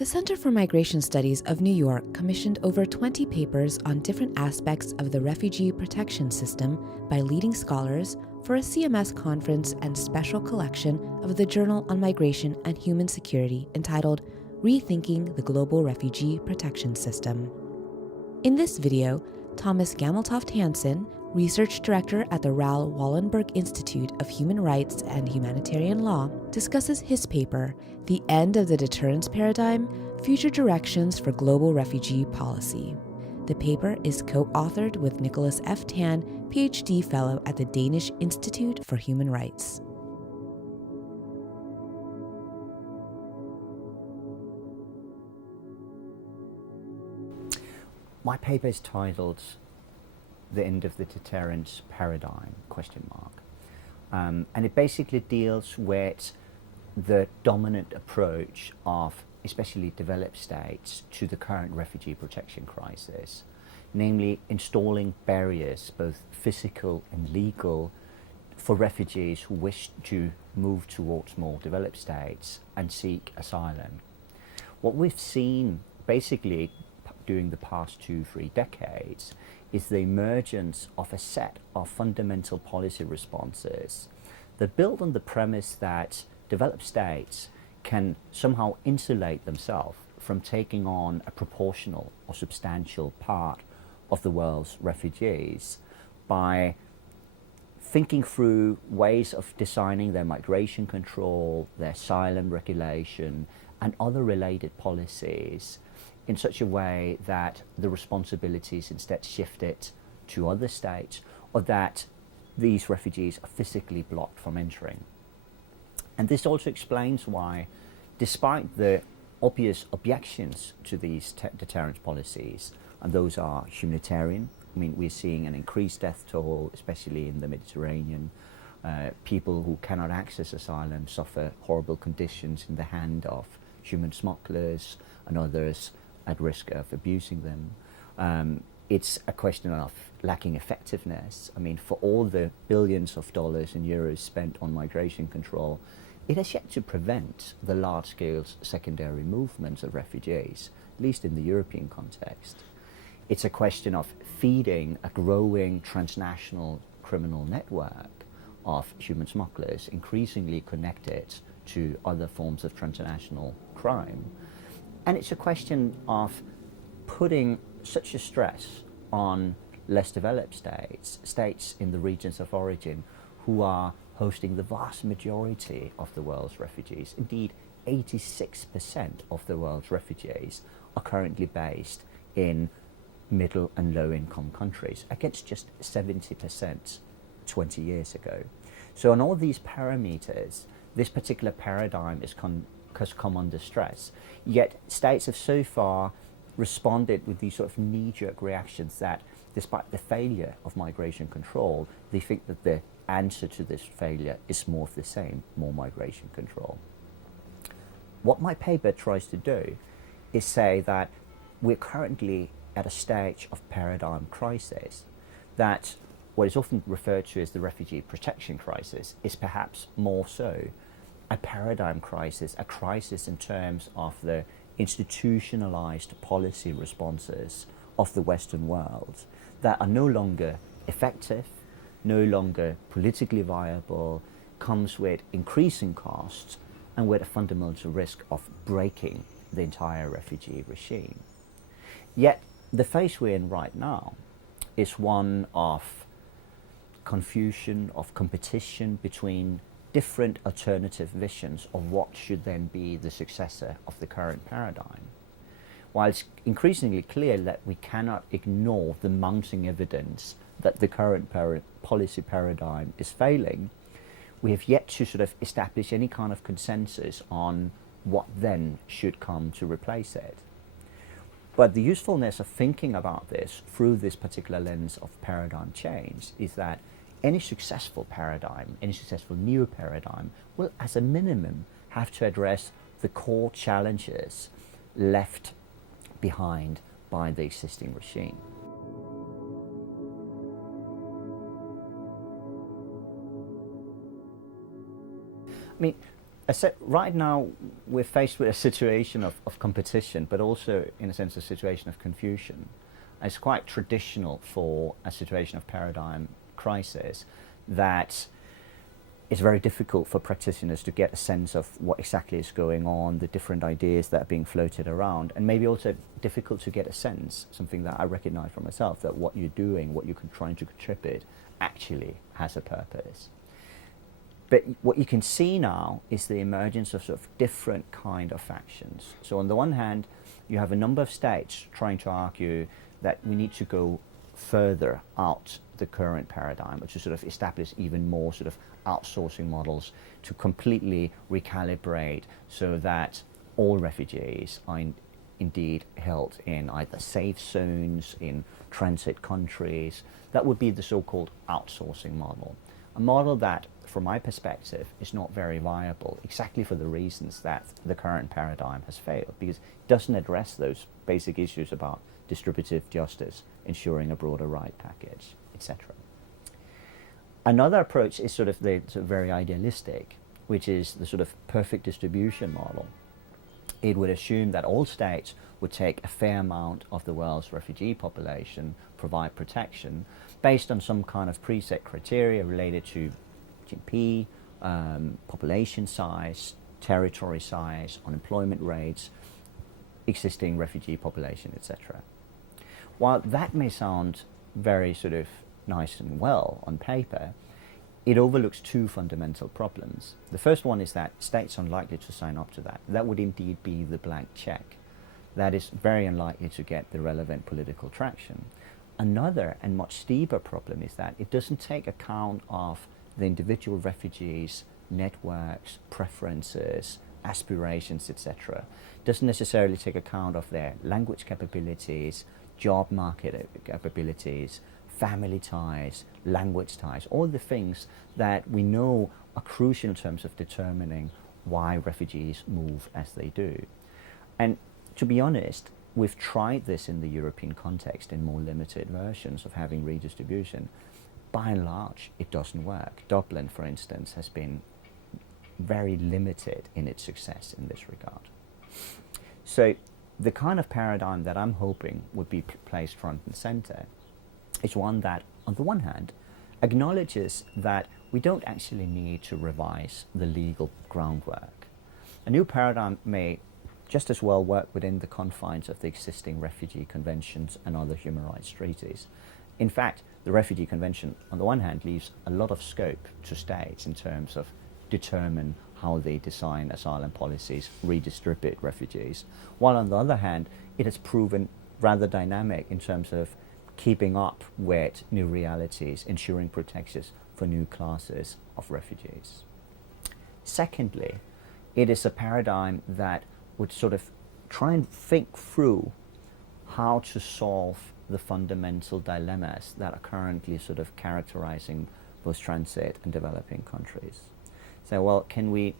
The Center for Migration Studies of New York commissioned over 20 papers on different aspects of the refugee protection system by leading scholars for a CMS conference and special collection of the Journal on Migration and Human Security entitled Rethinking the Global Refugee Protection System. In this video, Thomas Gammeltoft-Hansen, Research Director at the Raoul Wallenberg Institute of Human Rights and Humanitarian Law, discusses his paper, The End of the Deterrence Paradigm, Future Directions for Global Refugee Policy. The paper is co-authored with Nicholas F. Tan, PhD Fellow at the Danish Institute for Human Rights. My paper is titled The End of the Deterrence Paradigm, ? And it basically deals with the dominant approach of especially developed states to the current refugee protection crisis, namely installing barriers, both physical and legal, for refugees who wish to move towards more developed states and seek asylum. What we've seen basically during the past 2-3 decades is the emergence of a set of fundamental policy responses that build on the premise that developed states can somehow insulate themselves from taking on a proportional or substantial part of the world's refugees by thinking through ways of designing their migration control, their asylum regulation, and other related policies in such a way that the responsibilities instead shifted to other states, or that these refugees are physically blocked from entering. And this also explains why, despite the obvious objections to these deterrence policies, and those are humanitarian, we're seeing an increased death toll, especially in the Mediterranean. People who cannot access asylum suffer horrible conditions in the hand of human smugglers and others at risk of abusing them. It's a question of lacking effectiveness. For all the billions of dollars and euros spent on migration control, it has yet to prevent the large-scale secondary movements of refugees, at least in the European context. It's a question of feeding a growing transnational criminal network of human smugglers, increasingly connected to other forms of transnational crime. And it's a question of putting such a stress on less developed states, states in the regions of origin, who are hosting the vast majority of the world's refugees. Indeed, 86% of the world's refugees are currently based in middle and low income countries, against just 70% 20 years ago. So on all these parameters, this particular paradigm has come under stress. Yet states have so far responded with these sort of knee-jerk reactions that, despite the failure of migration control, they think that the answer to this failure is more of the same, more migration control. What my paper tries to do is say that we're currently at a stage of paradigm crisis, that what is often referred to as the refugee protection crisis is perhaps more so a paradigm crisis, a crisis in terms of the institutionalized policy responses of the Western world that are no longer effective, no longer politically viable, comes with increasing costs and with a fundamental risk of breaking the entire refugee regime. Yet the phase we're in right now is one of confusion, of competition between different alternative visions of what should then be the successor of the current paradigm. While it's increasingly clear that we cannot ignore the mounting evidence that the current policy paradigm is failing, we have yet to sort of establish any kind of consensus on what then should come to replace it. But the usefulness of thinking about this through this particular lens of paradigm change is that any successful paradigm, any successful new paradigm will, as a minimum, have to address the core challenges left behind by the existing regime. I said, right now we're faced with a situation of competition, but also, in a sense, a situation of confusion. It's quite traditional for a situation of paradigm crisis that it's very difficult for practitioners to get a sense of what exactly is going on, the different ideas that are being floated around, and maybe also difficult to get a sense, something that I recognize for myself, that what you're doing, what you're trying to contribute, actually has a purpose. But what you can see now is the emergence of sort of different kind of factions. So on the one hand, you have a number of states trying to argue that we need to go further out the current paradigm, which is sort of establish even more sort of outsourcing models to completely recalibrate so that all refugees are indeed held in either safe zones, in transit countries. That would be the so-called outsourcing model. A model that, from my perspective, is not very viable, exactly for the reasons that the current paradigm has failed, because it doesn't address those basic issues about distributive justice, ensuring a broader right package, etc. Another approach is sort of very idealistic, which is the sort of perfect distribution model. It would assume that all states would take a fair amount of the world's refugee population, provide protection, based on some kind of preset criteria related to GDP, population size, territory size, unemployment rates, existing refugee population, etc. While that may sound very sort of nice and well on paper, it overlooks two fundamental problems. The first one is that states are unlikely to sign up to that. That would indeed be the blank check. That is very unlikely to get the relevant political traction. Another and much steeper problem is that it doesn't take account of the individual refugees' networks, preferences, aspirations, etc. It doesn't necessarily take account of their language capabilities, job market capabilities, family ties, language ties, all the things that we know are crucial in terms of determining why refugees move as they do. And to be honest, we've tried this in the European context in more limited versions of having redistribution. By and large, it doesn't work. Dublin, for instance, has been very limited in its success in this regard. So the kind of paradigm that I'm hoping would be placed front and center is one that, on the one hand, acknowledges that we don't actually need to revise the legal groundwork. A new paradigm may just as well work within the confines of the existing refugee conventions and other human rights treaties. In fact, the Refugee Convention, on the one hand, leaves a lot of scope to states in terms of determine how they design asylum policies, redistribute refugees, while on the other hand, it has proven rather dynamic in terms of keeping up with new realities, ensuring protections for new classes of refugees. Secondly, it is a paradigm that would sort of try and think through how to solve the fundamental dilemmas that are currently sort of characterizing both transit and developing countries. So, well, can we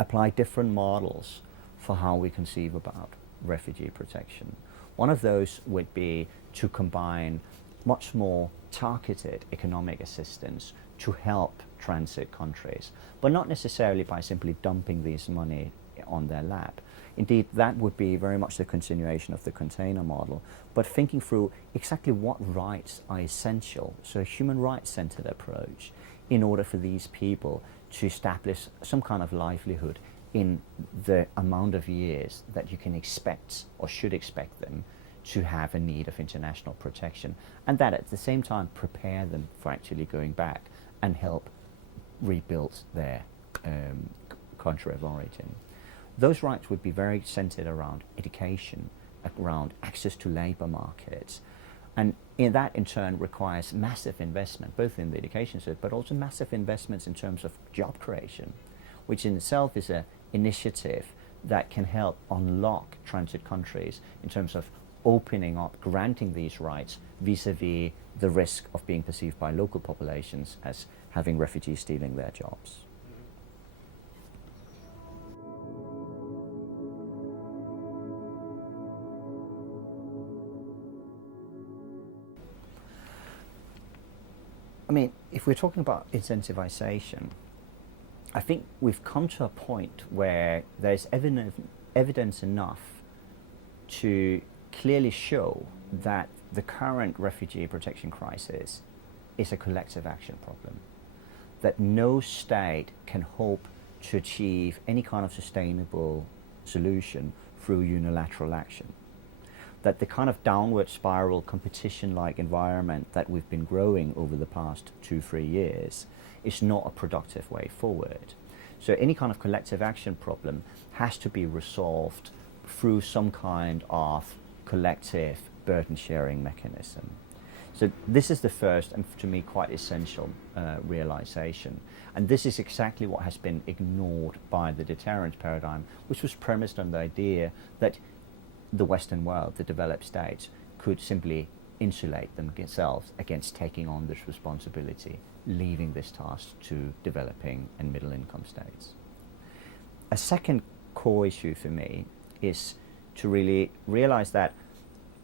apply different models for how we conceive about refugee protection? One of those would be to combine much more targeted economic assistance to help transit countries, but not necessarily by simply dumping this money on their lap. Indeed, that would be very much the continuation of the container model, but thinking through exactly what rights are essential, so a human rights-centered approach, in order for these people to establish some kind of livelihood in the amount of years that you can expect or should expect them to have a need of international protection, and that at the same time prepare them for actually going back and help rebuild their country of origin. Those rights would be very centered around education, around access to labor markets, and that in turn requires massive investment, both in the education sector, but also massive investments in terms of job creation, which in itself is an initiative that can help unlock transit countries in terms of opening up, granting these rights vis-a-vis the risk of being perceived by local populations as having refugees stealing their jobs. I mean, if we're talking about incentivization, I think we've come to a point where there's evidence enough to clearly show that the current refugee protection crisis is a collective action problem, that no state can hope to achieve any kind of sustainable solution through unilateral action, that the kind of downward spiral competition-like environment that we've been growing over the past 2-3 years is not a productive way forward. So any kind of collective action problem has to be resolved through some kind of collective burden sharing mechanism. So this is the first and to me quite essential realization. And this is exactly what has been ignored by the deterrence paradigm, which was premised on the idea that the Western world, the developed states, could simply insulate themselves against taking on this responsibility, leaving this task to developing and middle income states. A second core issue for me is to really realize that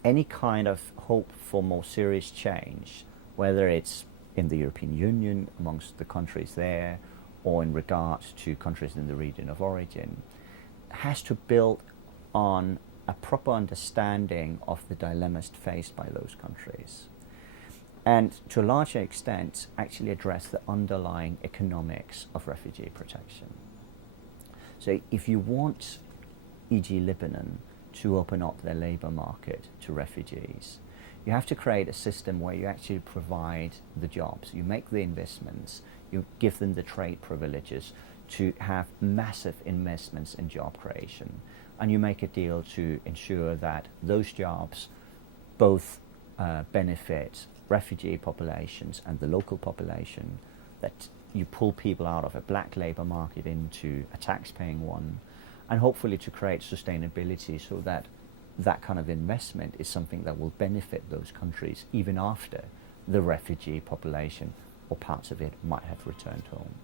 any kind of hope for more serious change, whether it's in the European Union, amongst the countries there, or in regards to countries in the region of origin, has to build on a proper understanding of the dilemmas faced by those countries, and to a larger extent actually address the underlying economics of refugee protection. So if you want, e.g. Lebanon, to open up their labour market to refugees, you have to create a system where you actually provide the jobs, you make the investments, you give them the trade privileges to have massive investments in job creation, and you make a deal to ensure that those jobs both benefit refugee populations and the local population, that you pull people out of a black labour market into a tax-paying one, and hopefully to create sustainability so that that kind of investment is something that will benefit those countries even after the refugee population or parts of it might have returned home.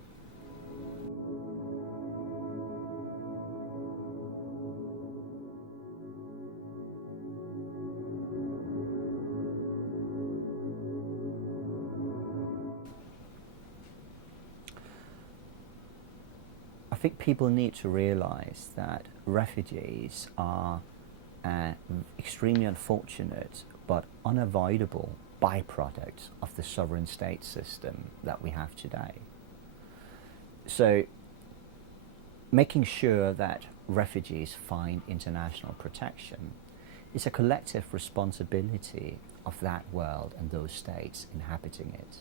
I think people need to realize that refugees are an extremely unfortunate but unavoidable byproduct of the sovereign state system that we have today. So making sure that refugees find international protection is a collective responsibility of that world and those states inhabiting it.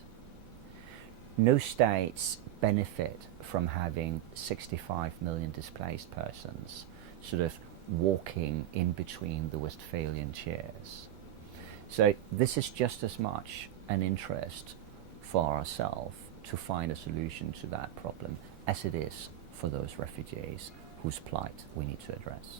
No states benefit from having 65 million displaced persons sort of walking in between the Westphalian chairs. So this is just as much an interest for ourselves to find a solution to that problem as it is for those refugees whose plight we need to address.